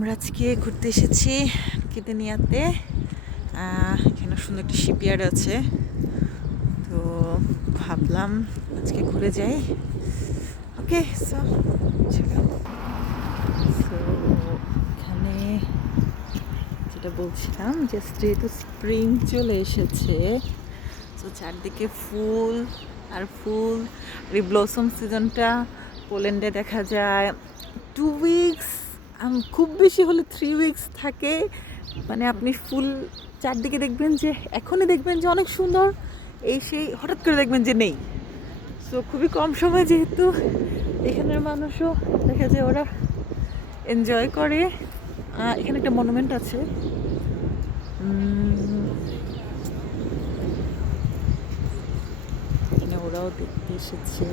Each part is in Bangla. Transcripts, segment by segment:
আমরা আজকে ঘুরতে এসেছি কেতেনিয়াতে। এখানে সুন্দর একটা শিপইয়ার্ড আছে, তো ভাবলাম আজকে ঘুরে যাই। ওকে, সো এখানে যেটা বলছিলাম যে যেহেতু স্প্রিং চলে এসেছে, তো চারদিকে ফুল আর ফুল। এই ব্লসম সিজনটা পোল্যান্ডে দেখা যায় 2 উইকস, খুব বেশি হলে 3 উইকস থাকে। মানে আপনি ফুল চারদিকে দেখবেন যে এখনই দেখবেন যে অনেক সুন্দর, এই সেই হঠাৎ করে দেখবেন যে নেই। সো খুবই কম সময়, যেহেতু এখানের মানুষও দেখা যায় ওরা এনজয় করে। এখানে একটা মনুমেন্ট আছে, এখানে ওরাও দেখতে এসেছে।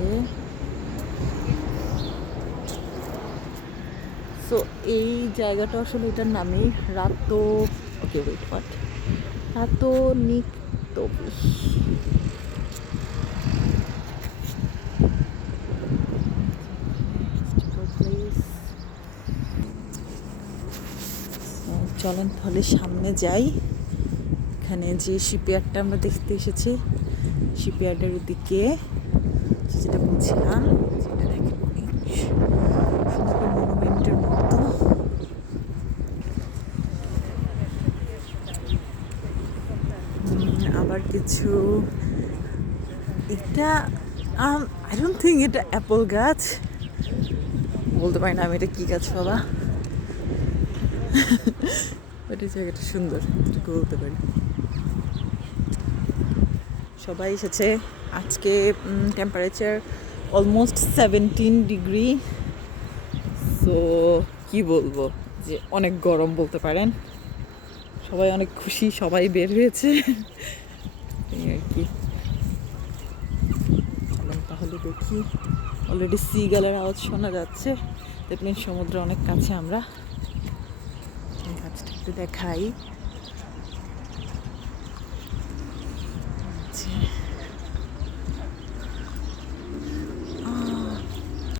সো এই জায়গাটা আসলে এটার নামই রাতো, ওকে ওয়েট হোয়াট, রাতো নিকতবি। চলেন তাহলে সামনে যাই। এখানে যে শিপইয়ার্ডটা আমরা দেখতে এসেছি, শিপইয়ার্ডের দিকে যেটা বলছিলাম, যেটা দেখেন অনেক সুন্দর মনুমেন্টের মতো। আবার কিছু, এটা আই ডোন্ট থিঙ্ক এটা অ্যাপল গাছ, বলতে পারি না আমি এটা কী গাছ বাবা। বাট এই জায়গাটা সুন্দর, এটুকু বলতে পারি। সবাই এসেছে আজকে। Temperature almost 17 degree. সো কি বলবো, যে অনেক গরম বলতে পারেন। সবাই অনেক খুশি, সবাই বের হয়েছে এই আর কি। চলেন তাহলে দেখি। অলরেডি সি গালের আওয়াজ শোনা যাচ্ছে, দেখলেন সমুদ্র অনেক কাছে। আমরা গাছটা একটু দেখাই।